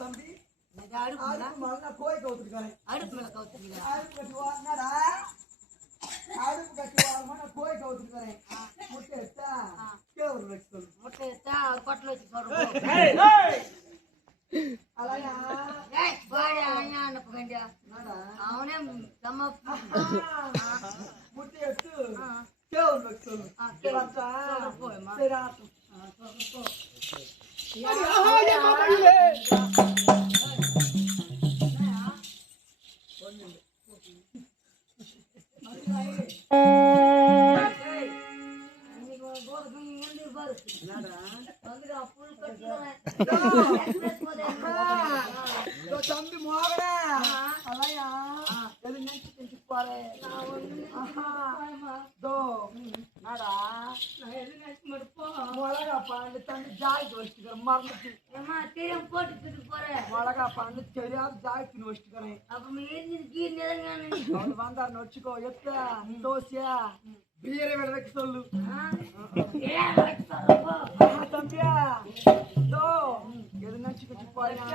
தம்பி அடுப்பு மேல கோய் கவுத்துருக்காரு. அடுப்பு மேல கவுத்துருக்கீங்க. அடுப்பு கட்டி வாங்கினாடா, அடுப்பு கட்டி வாங்க கோய் கவுத்துருக்காரு. முட்டை எடுத்தா கேவரு வச்சு சொல்லு. முட்டை எடுத்தா கொட்டில் வச்சு சொல்றோம். அவனே முட்டை எடுத்து கேவரு வச்சு சொல்லு. சரி ஆட்டும். தம்பி மோகன அலையா எது நினைச்சு பாரு. மிளகா பாண்டு தம்பி ஜாய்க்கு வச்சுக்கிறேன். மறந்துட்டு தெரியாம போட்டு போறேன். மிளகா பாண்டு தெரியாத ஜாய்க்குன்னு வச்சுக்கிறேன். அப்ப வந்தாருன்னு வச்சுக்கோ. எத்த தோசையா பீரை விடுறதுக்கு சொல்லு. தம்பியா தோ எது நினைச்சுக்கிட்டு போறேன்.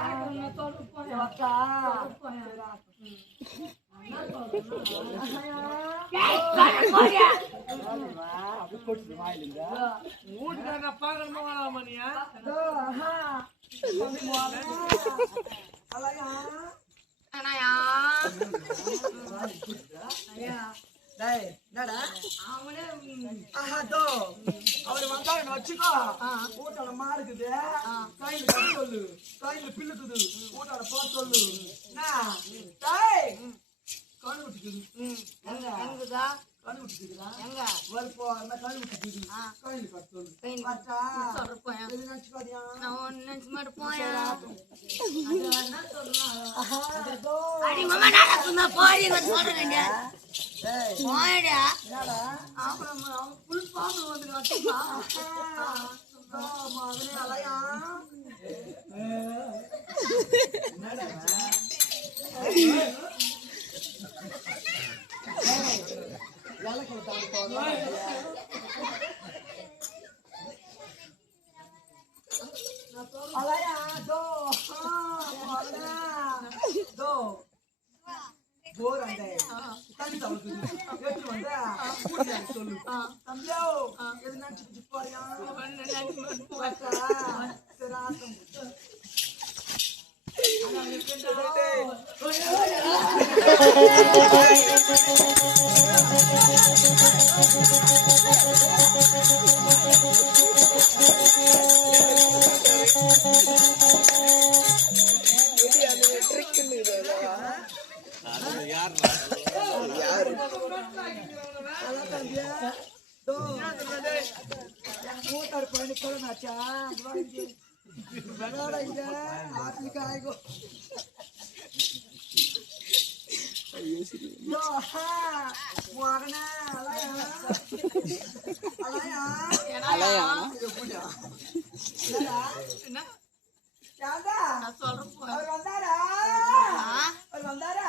அவரு வந்தாருன்னு வச்சுக்கோ. ஊட்டால மாறுக்குது கையில கட்டி சொல்லு. கையில பிள்ளுக்குது ஊட்டால போக சொல்லு. கண்ணு விட்டுக்குது. கண்ணு விட்டுக்குதா எங்க வருப்போ கண்ணு விட்டுக்குது. கையில கட்டு சொல்லு. நினைச்சுக்காதியா நினைச்சு மட்டும் போயா போயடா. அப்புறம் புல் பாம்பு வந்து அலையா அலையா தோ தோ போர் அந்த தண்ணி தவிர்த்து எடுத்து வந்த சொல்லு. தம்பியோ எது நினைச்சு பாரியா சரி ஆட்டம். மூட்டார் பயணி கிளம்பாச்சா இங்க ஆத்துக்கு ஆயிக்கோ. வந்தாரா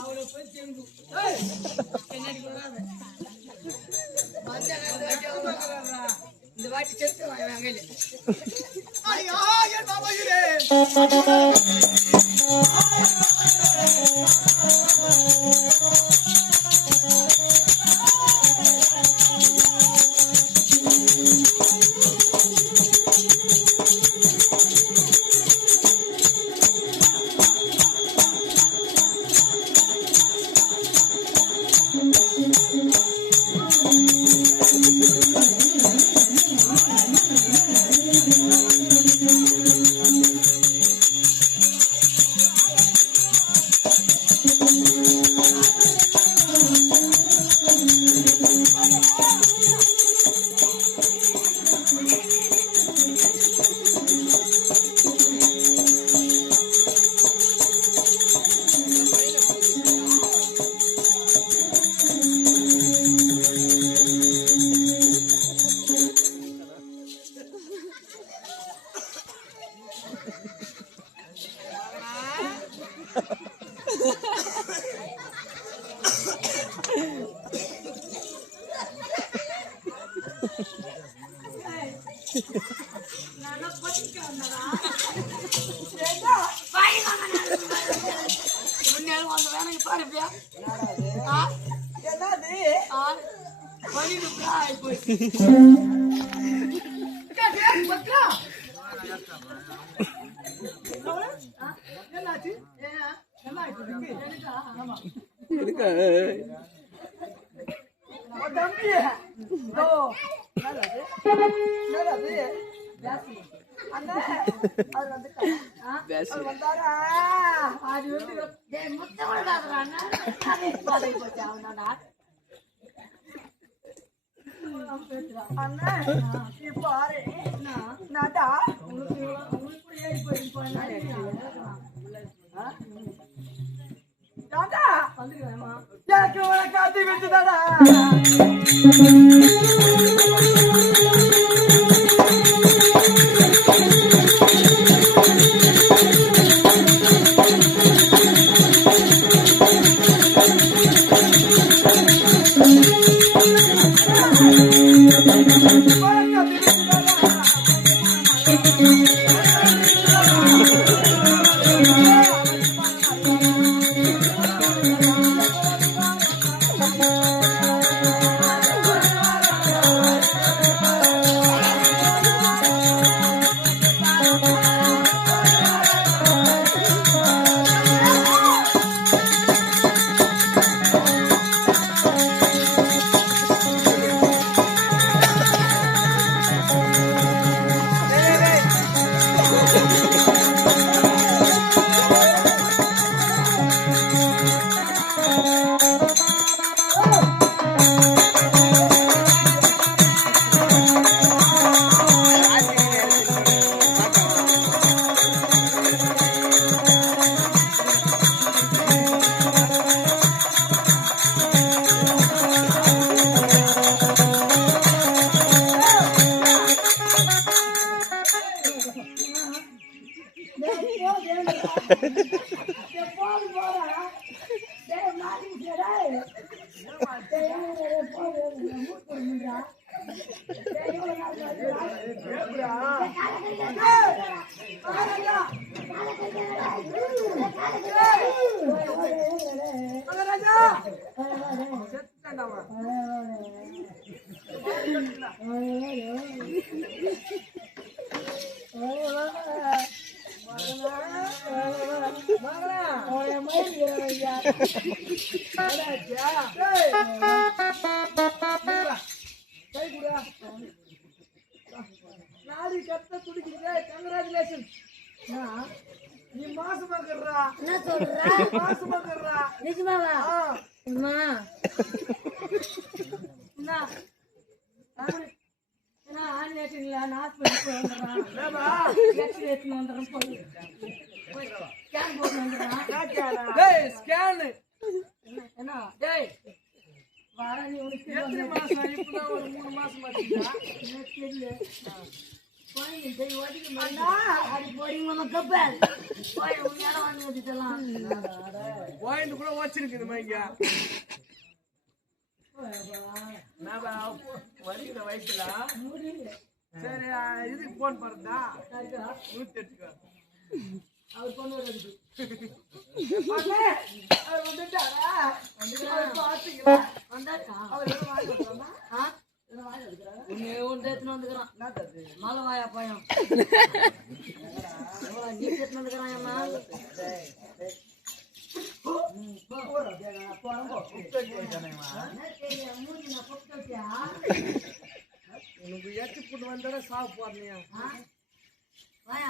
அவளை போய் செங்கு ஏய், என்னடி வராத இந்த வாட்டி செத்து வாங்க ஐயா என் மகளே என்னது என்னாச்சு தம்பி அண்ணா அவர் வந்தாரா அது அண்ணா இப்ப ஆறு நாடா எனக்கு காத்தி விட்டுதாடா நாடி கத்த குடிக்குது. கங்க்ராச்சுலேஷன். நீ மாசமாக்குறா. என்ன சொல்ற? மாசமாக்குறா. நிஜமாவா? அம்மா. என்ன ஆன்லைன்ல ஹாஸ்பிடல் போய் வந்தறான். ஏமா? எக்ஸ்ரே எடுத்து வந்தறோம் போய். ஸ்கேன் போட்டு வந்தறான். டேய் ஸ்கேன். என்ன? டேய் வார நீ உனக்கு எத்தனை மாசம் இப்பதான் ஒரு 3 மாசம் ஆச்சுடா. எனக்கு தெரியல. போய் அது போறீங்க நம்ம கப்பால் போய் உன் இடம் வாங்கி வச்சுக்கலாம் வாங்கிட்டு கூட வச்சிருக்கு இங்க வருகிற வயசுல சரி இதுக்கு போன் பாருந்தா 108 அவர் கொண்டு வருது அவர் வந்துட்டாரா பாத்தீங்களா வந்தாச்சா அவர் ஒன்று எடுத்துன்னு வந்துக்கிறான் மலை வாயா பயம் நீ எடுத்துன்னு வந்துக்கிறான் உனக்கு எச்சு போட்டு வந்தா சாப்பிட்டு போறீங்க வாயா